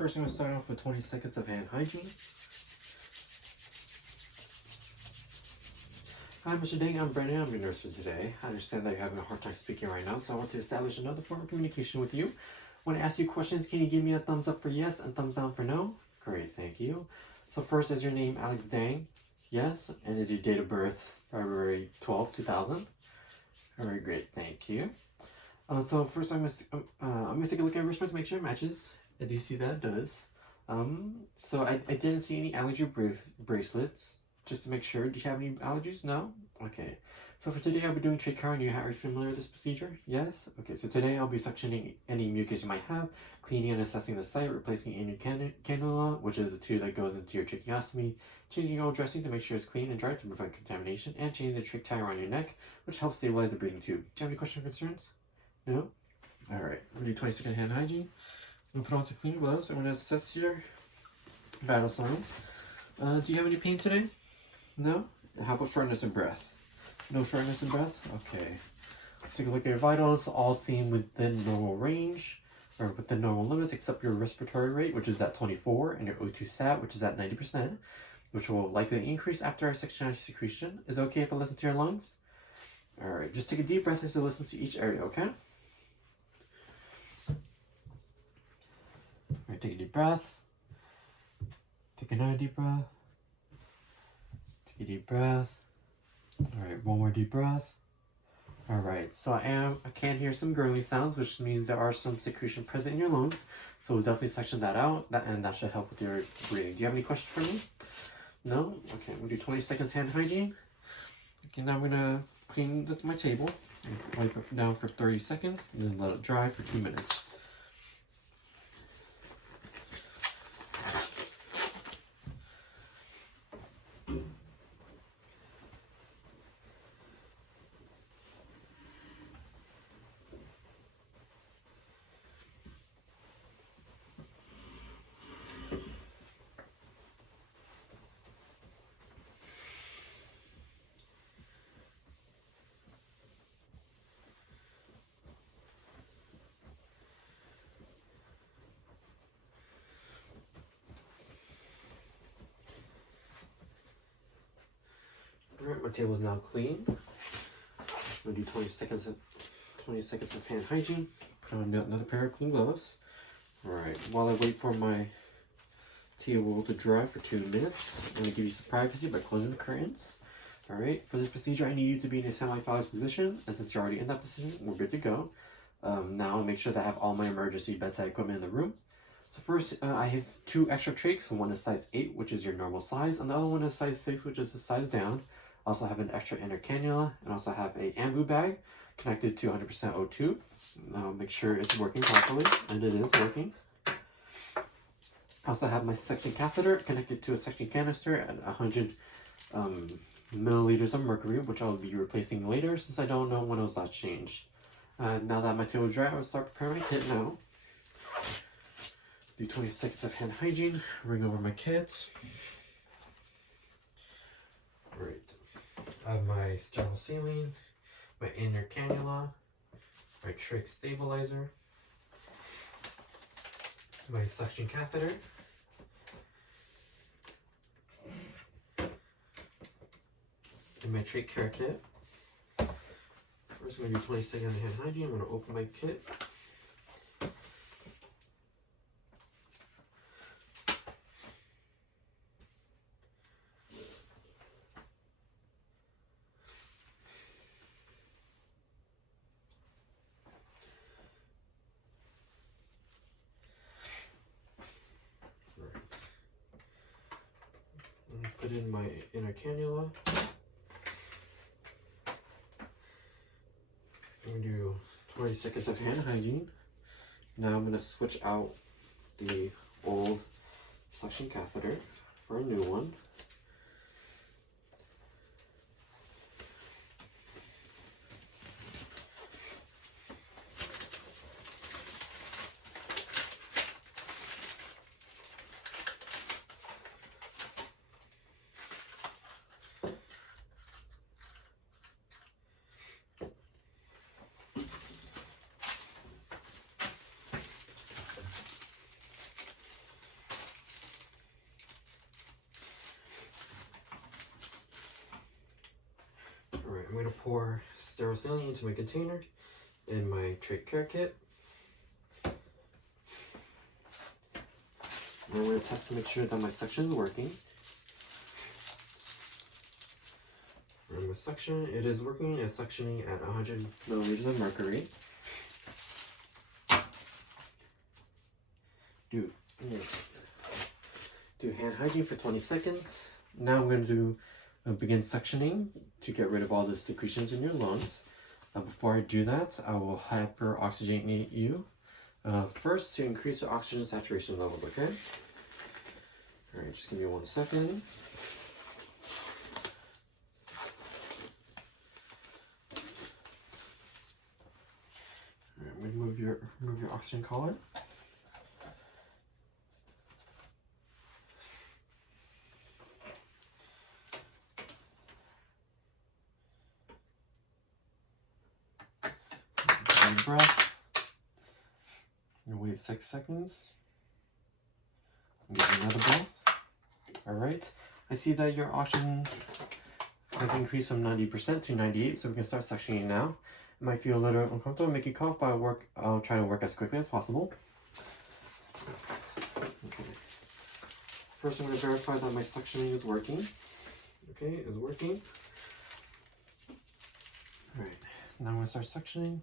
First, I'm going to start off with 20 seconds of hand hygiene. Hi, Mr. Dang, I'm Brennan. I'm your nurse for today. I understand that you're having a hard time speaking right now, so I want to establish another form of communication with you. When I ask you questions, can you give me a thumbs up for yes and thumbs down for no? Great, thank you. So first, is your name Alex Dang? Yes. And is your date of birth February 12, 2000? All right, great, thank you. So first, I'm gonna take a look at your wristband to make sure it matches. I do see that it does. So I didn't see any allergy bracelets. Just to make sure, do you have any allergies? No? Okay. So for today, I'll be doing trach on you. Are you familiar with this procedure? Yes? Okay, so today I'll be suctioning any mucus you might have, cleaning and assessing the site, replacing any cannula, which is the tube that goes into your tracheostomy, changing old dressing to make sure it's clean and dry to prevent contamination, and changing the trach tie around your neck, which helps stabilize the breathing tube. Do you have any questions or concerns? No? Alright, I'm going to do 20-second hand hygiene. I'm going to put on some clean gloves. I'm going to assess your vital signs. Do you have any pain today? No? How about shortness of breath? No shortness of breath? Okay. Let's take a look at your vitals. All seem within normal range, or within normal limits, except your respiratory rate, which is at 24, and your O2 sat, which is at 90%, which will likely increase after our secretion. Is it okay if I listen to your lungs? Alright, just take a deep breath as you listen to each area, okay? Alright, take a deep breath. Take another deep breath. Take a deep breath. Alright, one more deep breath. Alright, so I can hear some gurgling sounds, which means there are some secretion present in your lungs. So we'll definitely section that out, and that should help with your breathing. Do you have any questions for me? No? Okay, we'll do 20 seconds hand hygiene. Okay, now I'm gonna clean my table and wipe it down for 30 seconds and then let it dry for 2 minutes. Alright, my table is now clean. I'm gonna do 20 seconds of hand hygiene. Put on another pair of clean gloves. Alright, while I wait for my table to dry for 2 minutes, I'm gonna give you some privacy by closing the curtains. Alright, for this procedure, I need you to be in a semi-phalanx position, and since you're already in that position, we're good to go. Now I'll make sure that I have all my emergency bedside equipment in the room. So first, I have 2 extra trachs. One is size 8, which is your normal size, and the other one is size 6, which is the size down. I also have an extra inner cannula, and also have a ambu bag connected to 100% O2. Now make sure it's working properly, and it is working. I also have my suction catheter connected to a suction canister at 100 milliliters of mercury, which I'll be replacing later since I don't know when it was last changed. Now that my table is dry, I'll start preparing my kit now. Do 20 seconds of hand hygiene, ring over my kit. Great. I have my sterile saline, my inner cannula, my trach stabilizer, my suction catheter, and my trach care kit. First, I'm going to do 20 seconds of hand hygiene. I'm going to open my kit. Put in my inner cannula. I'm going to do 20 seconds of hand hygiene. Now I'm going to switch out the old suction catheter for a new one. pour sterile saline into my container in my Trach care kit. And I'm going to test to make sure that my suction is working. And my suction, it is working. It's suctioning at 100 milliliters of mercury. Do hand hygiene for 20 seconds. Now I'm going to begin suctioning to get rid of all the secretions in your lungs. Before I do that, I will hyperoxygenate you first to increase the oxygen saturation levels, okay? All right, just give me 1 second. All right, I'm going to remove your oxygen collar. Breath. And wait 6 seconds. And give another breath. Alright. I see that your oxygen has increased from 90% to 98%, so we can start suctioning now. It might feel a little uncomfortable, make you cough, but I'll try to work as quickly as possible. Okay. First, I'm going to verify that my suctioning is working. Okay, it's working. Alright, now I'm going to start suctioning.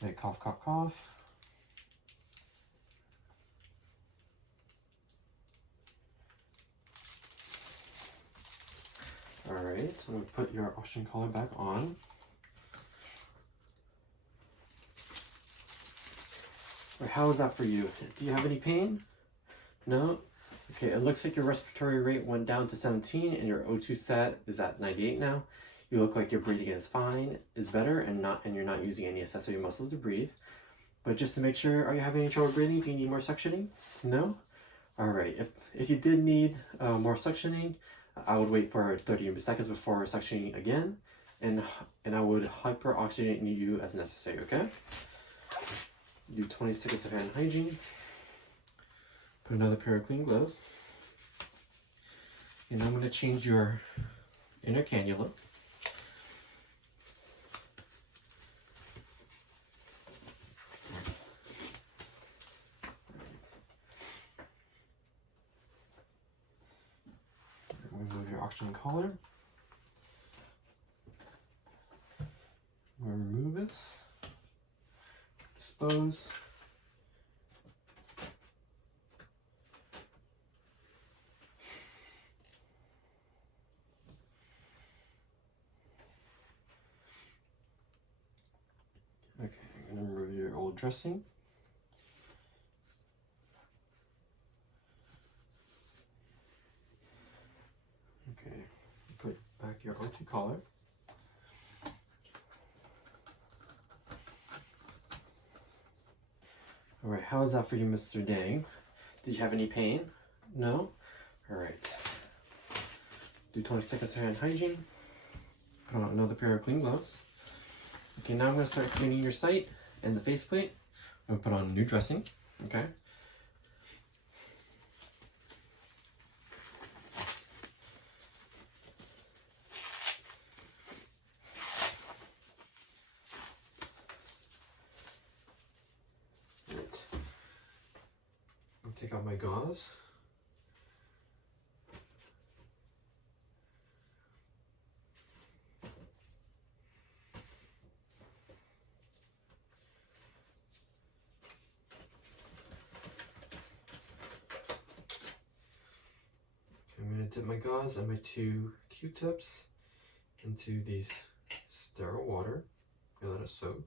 Okay, cough, cough, cough. Alright, so I'm going to put your oxygen collar back on. Right, how is that for you? Do you have any pain? No? Okay, it looks like your respiratory rate went down to 17 and your O2 sat is at 98 now. You look like your breathing is fine, is better, and you're not using any accessory muscles to breathe. But just to make sure, are you having any trouble breathing? Do you need more suctioning? No? Alright, if you did need more suctioning, I would wait for 30 seconds before suctioning again, and I would hyperoxygenate you as necessary, okay? Do 20 seconds of hand hygiene. Put another pair of clean gloves. And I'm going to change your inner cannula. Remove your oxygen collar. We'll remove this. Dispose. Okay, I'm going to remove your old dressing. Okay, put back your O2 collar. Alright, how is that for you, Mr. Dang? Did you have any pain? No? Alright. Do 20 seconds of hand hygiene. Put on another pair of clean gloves. Okay, now I'm going to start cleaning your site and the faceplate. I'm going to put on new dressing. Okay. Right. I'll take out my gauze. I'm going to dip my gauze and my 2 Q-tips into these sterile water and let it soak.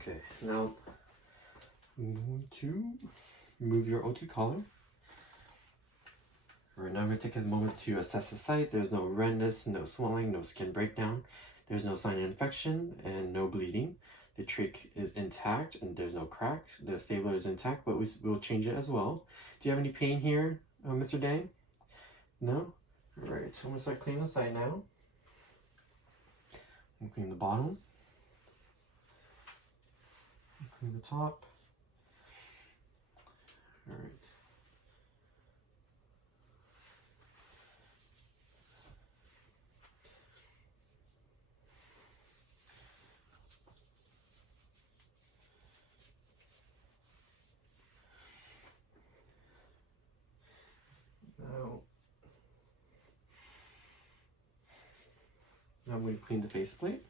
Okay, now I'm going to remove your O2 collar. Alright, now I'm going to take a moment to assess the site. There's no redness, no swelling, no skin breakdown. There's no sign of infection and no bleeding. The trach is intact and there's no crack. The stapler is intact, but we'll change it as well. Do you have any pain here, Mr. Dang? No? Alright, so I'm going to start cleaning the site now. I'm clean the bottom. Clean the top. Alright. I'm going to clean the faceplate.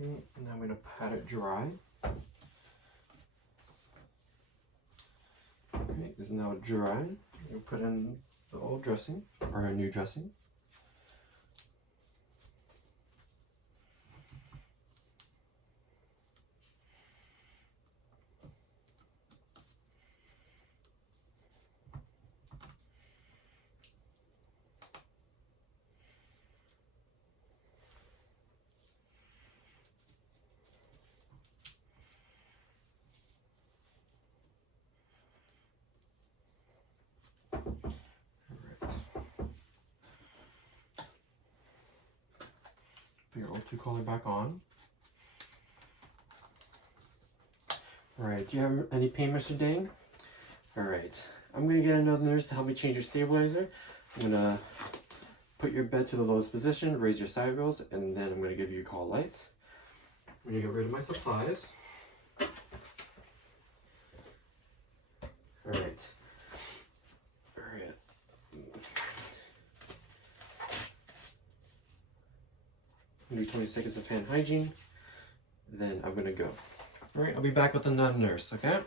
Okay, and I'm going to pat it dry. Okay, it's now dry. You put in the old dressing, or a new dressing. Put your O2 collar back on. Alright, do you have any pain, Mr. Dang? Alright, I'm going to get another nurse to help me change your stabilizer. I'm going to put your bed to the lowest position, raise your side rails, and then I'm going to give you a call light. I'm going to get rid of my supplies. Alright. Alright. Do 20 seconds of hand hygiene, then I'm gonna go. Alright, I'll be back with another nurse, okay?